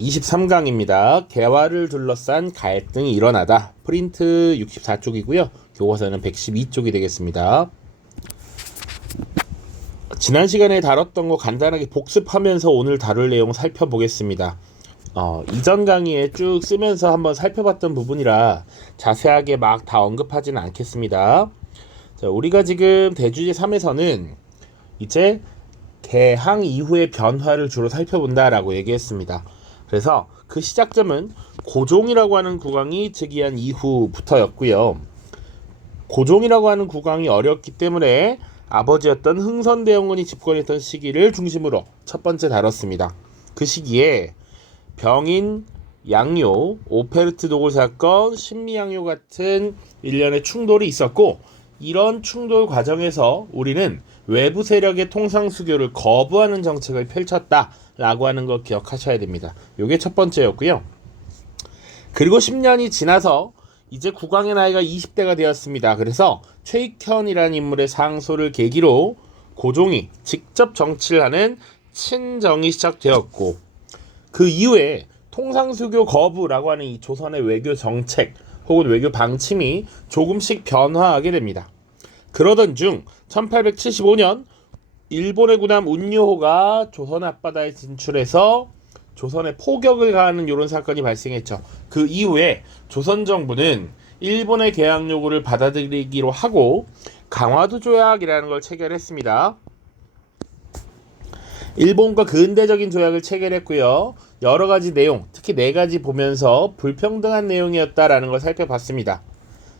23강입니다. 개화를 둘러싼 갈등이 일어나다. 프린트 64쪽이고요. 교과서는 112쪽이 되겠습니다. 지난 시간에 다뤘던 거 간단하게 복습하면서 오늘 다룰 내용 살펴보겠습니다. 어, 이전 강의에 쭉 쓰면서 한번 살펴봤던 부분이라 자세하게 막 다 언급하지는 않겠습니다. 자, 우리가 지금 대주제 3에서는 이제 개항 이후의 변화를 주로 살펴본다라고 얘기했습니다. 그래서 그 시작점은 고종이라고 하는 국왕이 즉위한 이후부터였고요. 고종이라고 하는 국왕이 어렸기 때문에 아버지였던 흥선대원군이 집권했던 시기를 중심으로 첫 번째 다뤘습니다. 그 시기에 병인, 양요, 오페르트 도굴 사건, 신미양요 같은 일련의 충돌이 있었고 이런 충돌 과정에서 우리는 외부 세력의 통상 수교를 거부하는 정책을 펼쳤다 라고 하는 거 기억하셔야 됩니다. 이게 첫 번째였고요. 그리고 10년이 지나서 이제 국왕의 나이가 20대가 되었습니다. 그래서 최익현이라는 인물의 상소를 계기로 고종이 직접 정치를 하는 친정이 시작되었고 그 이후에 통상수교 거부라고 하는 이 조선의 외교 정책 혹은 외교 방침이 조금씩 변화하게 됩니다. 그러던 중 1875년 일본의 군함 운요호가 조선 앞바다에 진출해서 조선에 포격을 가하는 이런 사건이 발생했죠. 그 이후에 조선 정부는 일본의 개항 요구를 받아들이기로 하고 강화도 조약이라는 걸 체결했습니다. 일본과 근대적인 조약을 체결했고요. 여러 가지 내용, 특히 네 가지 보면서 불평등한 내용이었다라는 걸 살펴봤습니다.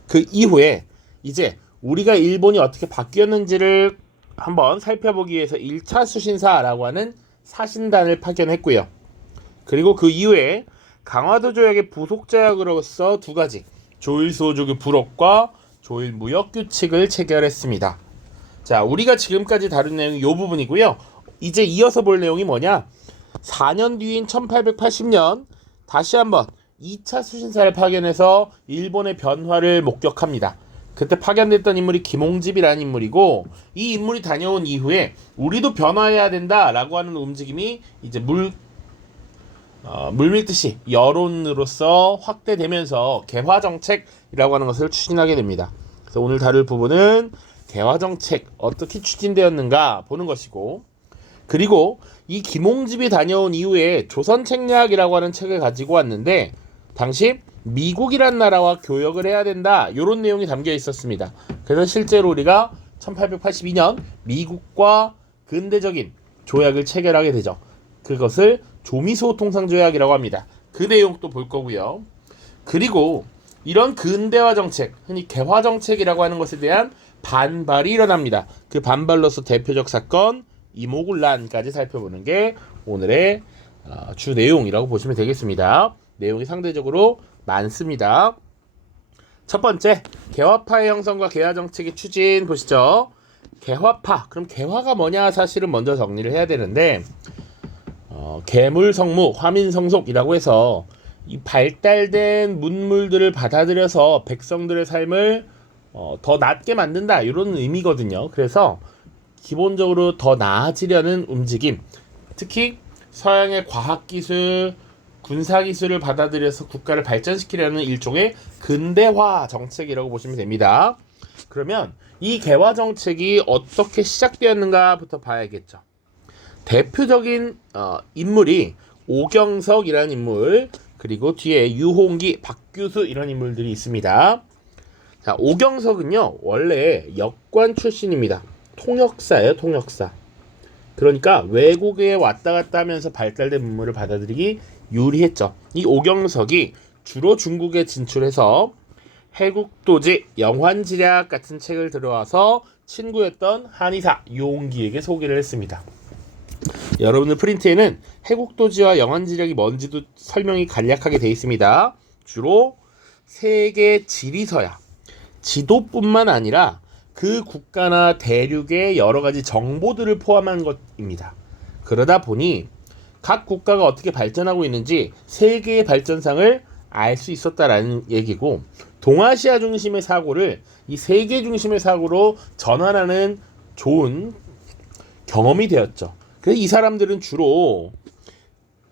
그 이후에 이제 우리가 일본이 어떻게 바뀌었는지를 한번 살펴보기 위해서 1차 수신사라고 하는 사신단을 파견했고요. 그리고 그 이후에 강화도 조약의 부속 조약으로서 두 가지 조일 소조교 불옥과 조일 무역 규칙을 체결했습니다. 자, 우리가 지금까지 다룬 내용이 이 부분이고요. 이제 이어서 볼 내용이 뭐냐? 4년 뒤인 1880년 다시 한번 2차 수신사를 파견해서 일본의 변화를 목격합니다. 그때 파견됐던 인물이 김홍집이라는 인물이고 이 인물이 다녀온 이후에 우리도 변화해야 된다라고 하는 움직임이 이제 물 어, 물밀듯이 여론으로서 확대되면서 개화 정책이라고 하는 것을 추진하게 됩니다. 그래서 오늘 다룰 부분은 개화 정책 어떻게 추진되었는가 보는 것이고 그리고 이 김홍집이 다녀온 이후에 조선 책략이라고 하는 책을 가지고 왔는데 당시 미국이란 나라와 교역을 해야 된다 이런 내용이 담겨 있었습니다. 그래서 실제로 우리가 1882년 미국과 근대적인 조약을 체결하게 되죠. 그것을 조미소 통상조약이라고 합니다. 그 내용도 볼 거고요. 그리고 이런 근대화 정책, 흔히 개화 정책이라고 하는 것에 대한 반발이 일어납니다. 그 반발로서 대표적 사건 이모군란까지 살펴보는 게 오늘의 어, 주 내용이라고 보시면 되겠습니다. 내용이 상대적으로 많습니다. 첫 번째, 개화파의 형성과 개화 정책의 추진 보시죠. 개화파, 그럼 개화가 뭐냐 사실은 먼저 정리를 해야 되는데 어, 개물 성무, 화민 성속이라고 해서 이 발달된 문물들을 받아들여서 백성들의 삶을 어, 더 낫게 만든다 이런 의미거든요. 그래서 기본적으로 더 나아지려는 움직임, 특히 서양의 과학 기술, 군사 기술을 받아들여서 국가를 발전시키려는 일종의 근대화 정책이라고 보시면 됩니다. 그러면 이 개화 정책이 어떻게 시작되었는가부터 봐야겠죠. 대표적인 어, 인물이 오경석이라는 인물, 그리고 뒤에 유홍기, 박규수 이런 인물들이 있습니다. 자, 오경석은요, 원래 역관 출신입니다. 통역사예요, 통역사. 그러니까 외국에 왔다 갔다 하면서 발달된 문물을 받아들이기 유리했죠. 이 오경석이 주로 중국에 진출해서 해국도지, 영환지략 같은 책을 들어와서 친구였던 한의사 유홍기에게 소개를 했습니다. 여러분들 프린트에는 해국도지와 영환지략이 뭔지도 설명이 간략하게 되어 있습니다. 주로 세계 지리서야 지도뿐만 아니라 그 국가나 대륙의 여러 가지 정보들을 포함한 것입니다. 그러다 보니 각 국가가 어떻게 발전하고 있는지 세계의 발전상을 알 수 있었다라는 얘기고 동아시아 중심의 사고를 이 세계 중심의 사고로 전환하는 좋은 경험이 되었죠. 그래서 이 사람들은 주로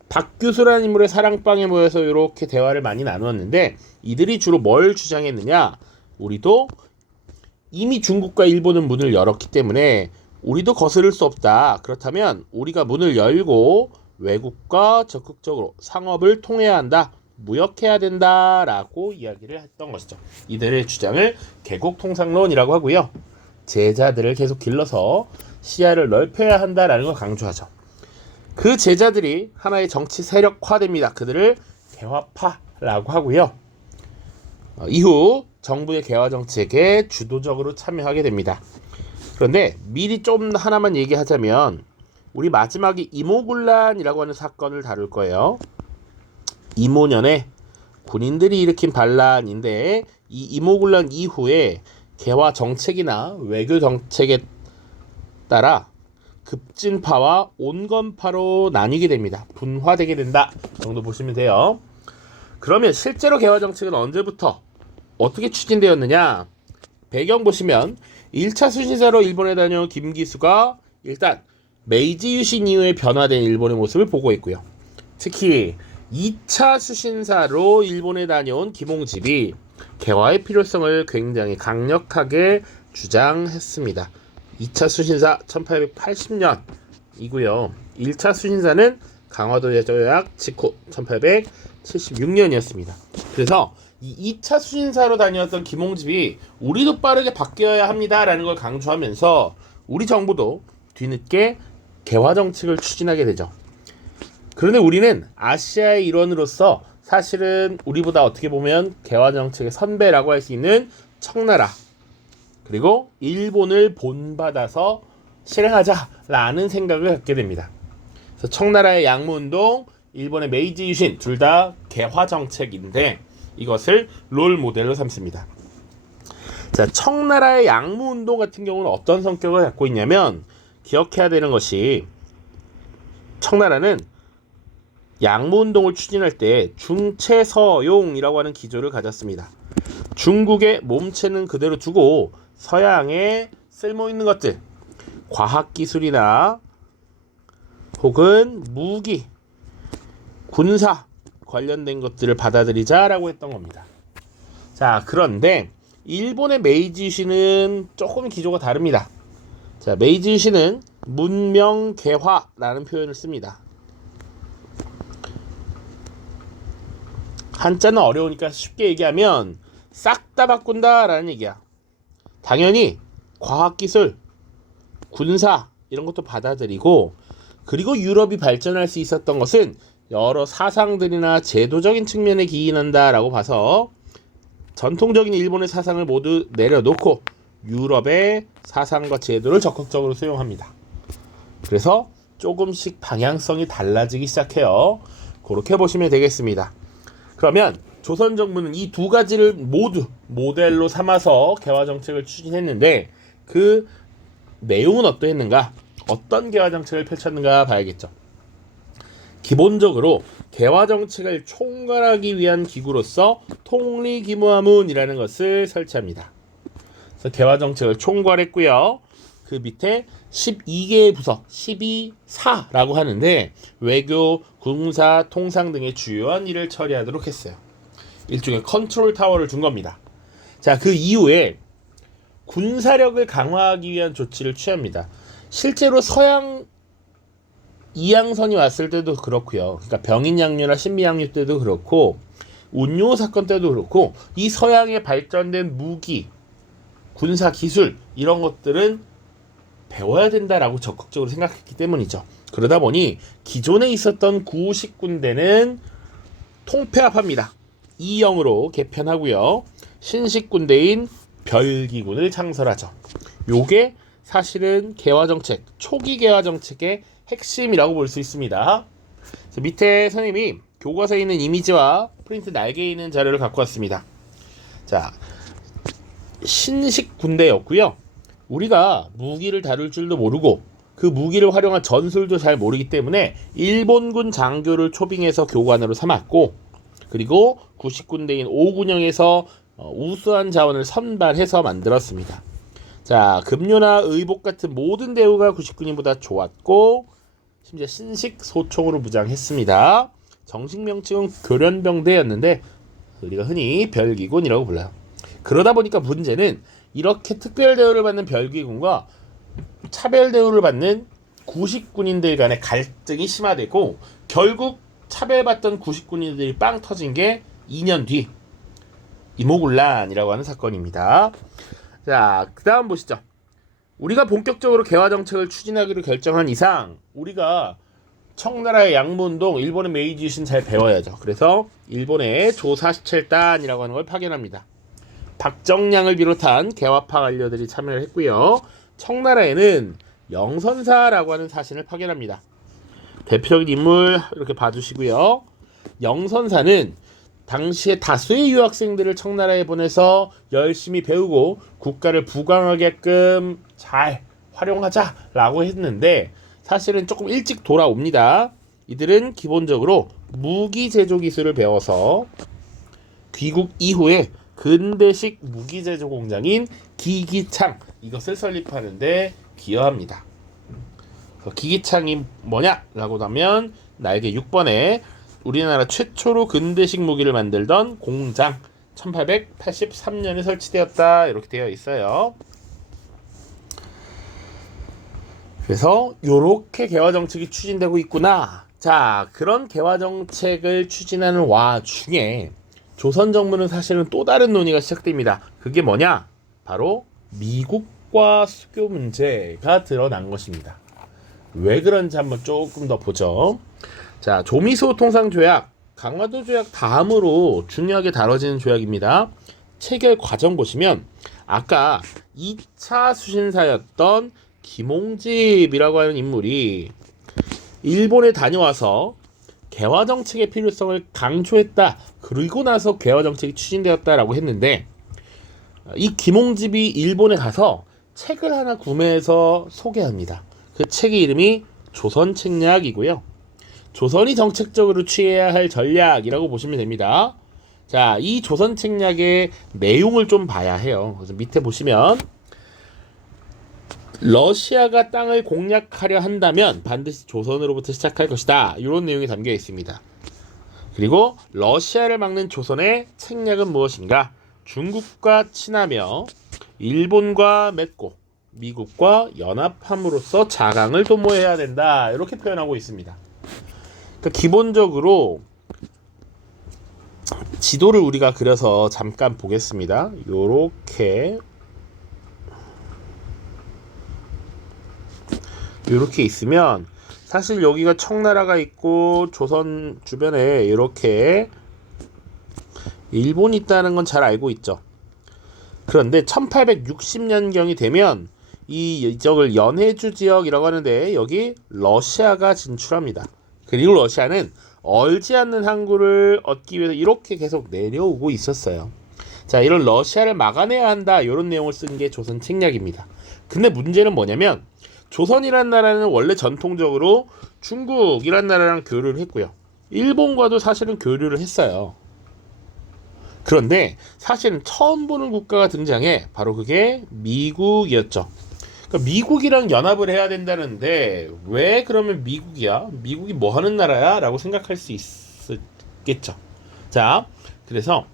박규수라는 인물의 사랑방에 모여서 이렇게 대화를 많이 나누었는데 이들이 주로 뭘 주장했느냐? 우리도 이미 중국과 일본은 문을 열었기 때문에 우리도 거스를 수 없다. 그렇다면 우리가 문을 열고 외국과 적극적으로 상업을 통해야 한다. 무역해야 된다라고 이야기를 했던 것이죠. 이들의 주장을 개국 통상론이라고 하고요. 제자들을 계속 길러서 시야를 넓혀야 한다라는 걸 강조하죠. 그 제자들이 하나의 정치 세력화됩니다. 그들을 개화파라고 하고요. 어, 이후 정부의 개화 정책에 주도적으로 참여하게 됩니다. 그런데 미리 좀 하나만 얘기하자면 우리 마지막에 이모군란이라고 하는 사건을 다룰 거예요. 이모년에 군인들이 일으킨 반란인데 이 이모군란 이후에 개화 정책이나 외교 정책에 따라 급진파와 온건파로 나뉘게 됩니다. 분화되게 된다 정도 보시면 돼요. 그러면 실제로 개화 정책은 언제부터 어떻게 추진되었느냐? 배경 보시면 1차 수신사로 일본에 다녀온 김기수가 일단 메이지 유신 이후에 변화된 일본의 모습을 보고 있고요. 특히 2차 수신사로 일본에 다녀온 김홍집이 개화의 필요성을 굉장히 강력하게 주장했습니다. 2차 수신사 1880년이고요. 1차 수신사는 강화도 조약 직후 1876년이었습니다. 그래서 이 2차 수신사로 다녔던 김홍집이 우리도 빠르게 바뀌어야 합니다라는 걸 강조하면서 우리 정부도 뒤늦게 개화 정책을 추진하게 되죠. 그런데 우리는 아시아의 일원으로서 사실은 우리보다 어떻게 보면 개화 정책의 선배라고 할 수 있는 청나라 그리고 일본을 본받아서 실행하자라는 생각을 갖게 됩니다. 그래서 청나라의 양무운동, 일본의 메이지 유신 둘 다 개화 정책인데 이것을 롤 모델로 삼습니다. 자, 청나라의 양무운동 같은 경우는 어떤 성격을 갖고 있냐면 기억해야 되는 것이 청나라는 양무운동을 추진할 때 중체서용이라고 하는 기조를 가졌습니다. 중국의 몸체는 그대로 두고 서양에 쓸모 있는 것들, 과학기술이나 혹은 무기, 군사 관련된 것들을 받아들이자라고 했던 겁니다. 자, 그런데 일본의 메이지시는 조금 기조가 다릅니다. 자, 메이지 시는 문명 개화라는 표현을 씁니다. 한자는 어려우니까 쉽게 얘기하면 싹 다 바꾼다라는 얘기야. 당연히 과학기술, 군사 이런 것도 받아들이고 그리고 유럽이 발전할 수 있었던 것은 여러 사상들이나 제도적인 측면에 기인한다라고 봐서 전통적인 일본의 사상을 모두 내려놓고 유럽의 사상과 제도를 적극적으로 수용합니다. 그래서 조금씩 방향성이 달라지기 시작해요. 그렇게 보시면 되겠습니다. 그러면 조선 정부는 이 두 가지를 모두 모델로 삼아서 개화 정책을 추진했는데 그 내용은 어떠했는가? 어떤 개화 정책을 펼쳤는가 봐야겠죠. 기본적으로 개화 정책을 총괄하기 위한 기구로서 통리기무화문이라는 것을 설치합니다. 그래서 개화 정책을 총괄했고요. 그 밑에 12개의 부서, 12사라고 하는데 외교, 군사, 통상 등의 주요한 일을 처리하도록 했어요. 일종의 컨트롤 타워를 준 겁니다. 자, 그 이후에 군사력을 강화하기 위한 조치를 취합니다. 실제로 서양 이양선이 왔을 때도 그렇고요. 그러니까 병인 양류나 신비양류 때도 그렇고 운요 사건 때도 그렇고 이 서양에 발전된 무기, 군사 기술 이런 것들은 배워야 된다라고 적극적으로 생각했기 때문이죠. 그러다 보니 기존에 있었던 구식 군대는 통폐합합니다. 이영으로 개편하고요. 신식 군대인 별기군을 창설하죠. 요게 사실은 개화 정책, 초기 개화 정책의 핵심이라고 볼 수 있습니다. 밑에 선생님이 교과서에 있는 이미지와 프린트 날개에 있는 자료를 갖고 왔습니다. 자, 신식 군대였고요. 우리가 무기를 다룰 줄도 모르고 그 무기를 활용한 전술도 잘 모르기 때문에 일본군 장교를 초빙해서 교관으로 삼았고 그리고 구식군대인 오군영에서 어, 우수한 자원을 선발해서 만들었습니다. 자, 급료나 의복 같은 모든 대우가 구식군인보다 좋았고 심지어 신식 소총으로 무장했습니다. 정식 명칭은 교련병대였는데 우리가 흔히 별기군이라고 불러요. 그러다 보니까 문제는 이렇게 특별 대우를 받는 별기군과 차별 대우를 받는 구식군인들 간의 갈등이 심화되고 결국 차별받던 구식군인들이 빵 터진 게 2년 뒤 이모군란이라고 하는 사건입니다. 자, 그다음 보시죠. 우리가 본격적으로 개화 정책을 추진하기로 결정한 이상 우리가 청나라의 양문동, 일본의 메이지 유신 잘 배워야죠. 그래서 일본의 조 47단이라고 하는 걸 파견합니다. 박정량을 비롯한 개화파 관료들이 참여를 했고요. 청나라에는 영선사라고 하는 사신을 파견합니다. 대표적인 인물 이렇게 봐주시고요. 영선사는 당시에 다수의 유학생들을 청나라에 보내서 열심히 배우고 국가를 부강하게끔 잘 활용하자라고 했는데 사실은 조금 일찍 돌아옵니다. 이들은 기본적으로 무기 제조 기술을 배워서 귀국 이후에 근대식 무기 제조 공장인 기기창 이것을 설립하는데 기여합니다. 그래서 기기창이 뭐냐라고 하면 날개 6번에 우리나라 최초로 근대식 무기를 만들던 공장 1883년에 설치되었다 이렇게 되어 있어요. 그래서 요렇게 개화 정책이 추진되고 있구나. 자, 그런 개화 정책을 추진하는 와중에 조선 정부는 사실은 또 다른 논의가 시작됩니다. 그게 뭐냐? 바로 미국과 수교 문제가 드러난 것입니다. 왜 그런지 한번 조금 더 보죠. 자, 조미소 통상 조약, 강화도 조약 다음으로 중요하게 다뤄지는 조약입니다. 체결 과정 보시면 아까 2차 수신사였던 김홍집이라고 하는 인물이 일본에 다녀와서 개화 정책의 필요성을 강조했다. 그리고 나서 개화 정책이 추진되었다라고 했는데 이 김홍집이 일본에 가서 책을 하나 구매해서 소개합니다. 그 책의 이름이 조선 책략이고요. 조선이 정책적으로 취해야 할 전략이라고 보시면 됩니다. 자, 이 조선 책략의 내용을 좀 봐야 해요. 그래서 밑에 보시면 러시아가 땅을 공략하려 한다면 반드시 조선으로부터 시작할 것이다. 이런 내용이 담겨 있습니다. 그리고 러시아를 막는 조선의 책략은 무엇인가? 중국과 친하며 일본과 맺고 미국과 연합함으로써 자강을 도모해야 된다. 이렇게 표현하고 있습니다. 그러니까 기본적으로 지도를 우리가 그려서 잠깐 보겠습니다. 요렇게 이렇게 있으면 사실 여기가 청나라가 있고 조선 주변에 이렇게 일본이 있다는 건 잘 알고 있죠. 그런데 1860년경이 되면 이 지역을 연해주 지역이라고 하는데 여기 러시아가 진출합니다. 그리고 러시아는 얼지 않는 항구를 얻기 위해서 이렇게 계속 내려오고 있었어요. 자, 이런 러시아를 막아내야 한다. 이런 내용을 쓴 게 조선 책략입니다. 근데 문제는 뭐냐면 조선이란 나라는 원래 전통적으로 중국이란 나라랑 교류를 했고요. 일본과도 사실은 교류를 했어요. 그런데 사실은 처음 보는 국가가 등장해 바로 그게 미국이었죠. 그러니까 미국이랑 연합을 해야 된다는데 왜 그러면 미국이야? 미국이 뭐 하는 나라야? 라고 생각할 수 있겠죠. 자, 그래서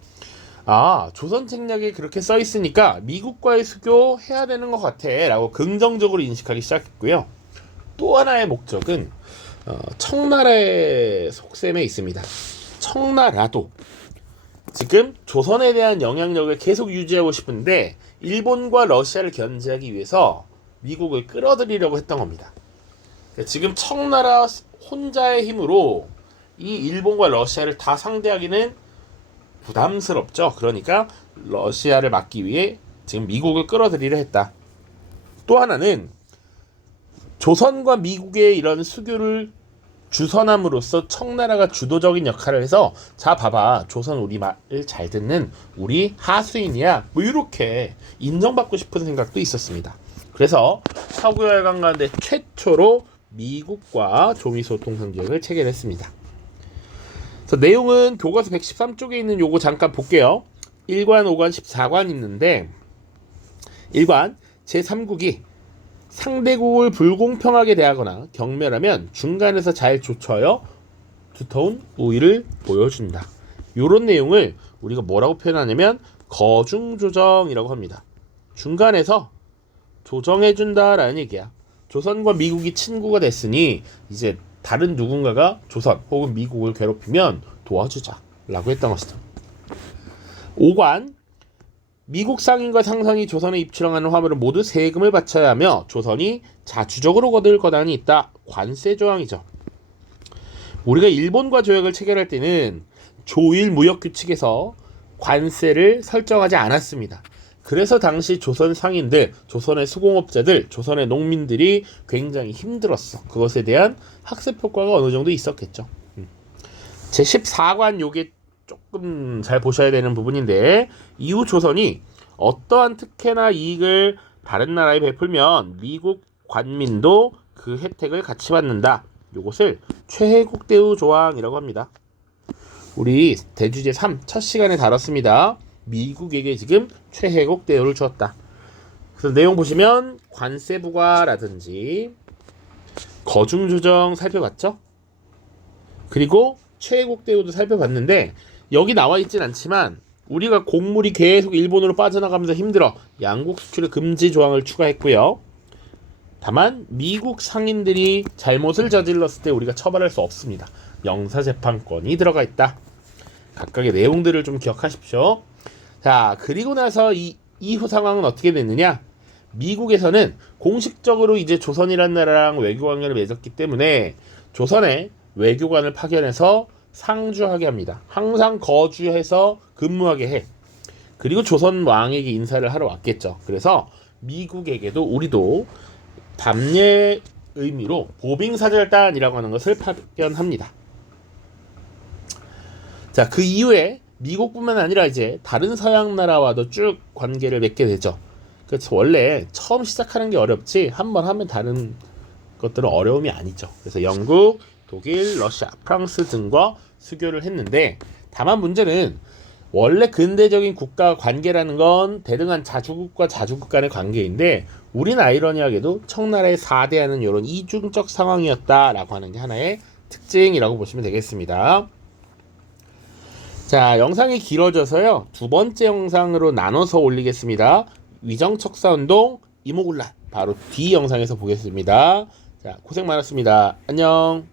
아, 조선 책략에 그렇게 써 있으니까 미국과의 수교 해야 되는 것 같아. 라고 긍정적으로 인식하기 시작했고요. 또 하나의 목적은 어, 청나라의 속셈에 있습니다. 청나라도 지금 조선에 대한 영향력을 계속 유지하고 싶은데 일본과 러시아를 견제하기 위해서 미국을 끌어들이려고 했던 겁니다. 그러니까 지금 청나라 혼자의 힘으로 이 일본과 러시아를 다 상대하기는 부담스럽죠. 그러니까 러시아를 막기 위해 지금 미국을 끌어들이려 했다. 또 하나는 조선과 미국의 이런 수교를 주선함으로써 청나라가 주도적인 역할을 해서 자 봐봐 조선 우리 말을 잘 듣는 우리 하수인이야 뭐 이렇게 인정받고 싶은 생각도 있었습니다. 그래서 서구열강 가운데 최초로 미국과 조미소통상조약을 체결했습니다. 그래서 내용은 교과서 113쪽에 있는 요거 잠깐 볼게요. 1관, 5관, 14관 있는데 1관 제3국이 상대국을 불공평하게 대하거나 경멸하면 중간에서 잘 조처하여 두터운 우위를 보여준다. 요런 내용을 우리가 뭐라고 표현하냐면 거중조정이라고 합니다. 중간에서 조정해준다라는 얘기야. 조선과 미국이 친구가 됐으니 이제 다른 누군가가 조선 혹은 미국을 괴롭히면 도와주자라고 했던 것이다. 5관 미국 상인과 상선이 조선에 입출항하는 화물은 모두 세금을 바쳐야 하며 조선이 자주적으로 거둘 권한이 있다. 관세 조항이죠. 우리가 일본과 조약을 체결할 때는 조일 무역 규칙에서 관세를 설정하지 않았습니다. 그래서 당시 조선 상인들, 조선의 수공업자들, 조선의 농민들이 굉장히 힘들었어. 그것에 대한 학습 효과가 어느 정도 있었겠죠. 음. 제 14관 요게 조금 잘 보셔야 되는 부분인데 이후 조선이 어떠한 특혜나 이익을 다른 나라에 베풀면 미국 관민도 그 혜택을 같이 받는다. 요것을 최혜국 대우 조항이라고 합니다. 우리 대주제 3 첫 시간에 다뤘습니다. 미국에게 지금 최혜국 대우를 주었다. 그래서 내용 보시면 관세 부과라든지 거중 조정 살펴봤죠? 그리고 최혜국 대우도 살펴봤는데 여기 나와 있진 않지만 우리가 곡물이 계속 일본으로 빠져나가면서 힘들어 양국 수출의 금지 조항을 추가했고요. 다만 미국 상인들이 잘못을 저질렀을 때 우리가 처벌할 수 없습니다. 영사재판권이 들어가 있다. 각각의 내용들을 좀 기억하십시오. 자, 그리고 나서 이 이후 상황은 어떻게 됐느냐? 미국에서는 공식적으로 이제 조선이라는 나라랑 외교 관계를 맺었기 때문에 조선에 외교관을 파견해서 상주하게 합니다. 항상 거주해서 근무하게 해. 그리고 조선 왕에게 인사를 하러 왔겠죠. 그래서 미국에게도 우리도 담례 의미로 보빙사절단이라고 하는 것을 파견합니다. 자, 그 이후에 미국뿐만 아니라 이제 다른 서양 나라와도 쭉 관계를 맺게 되죠. 그래서 원래 처음 시작하는 게 어렵지 한 번 하면 다른 것들은 어려움이 아니죠. 그래서 영국, 독일, 러시아, 프랑스 등과 수교를 했는데 다만 문제는 원래 근대적인 국가 관계라는 건 대등한 자주국과 자주국 간의 관계인데 우리는 아이러니하게도 청나라에 4대하는 이런 이중적 상황이었다라고 하는 게 하나의 특징이라고 보시면 되겠습니다. 자, 영상이 길어져서요. 두 번째 영상으로 나눠서 올리겠습니다. 위정척사 운동 이모군란 바로 뒤 영상에서 보겠습니다. 자, 고생 많았습니다. 안녕.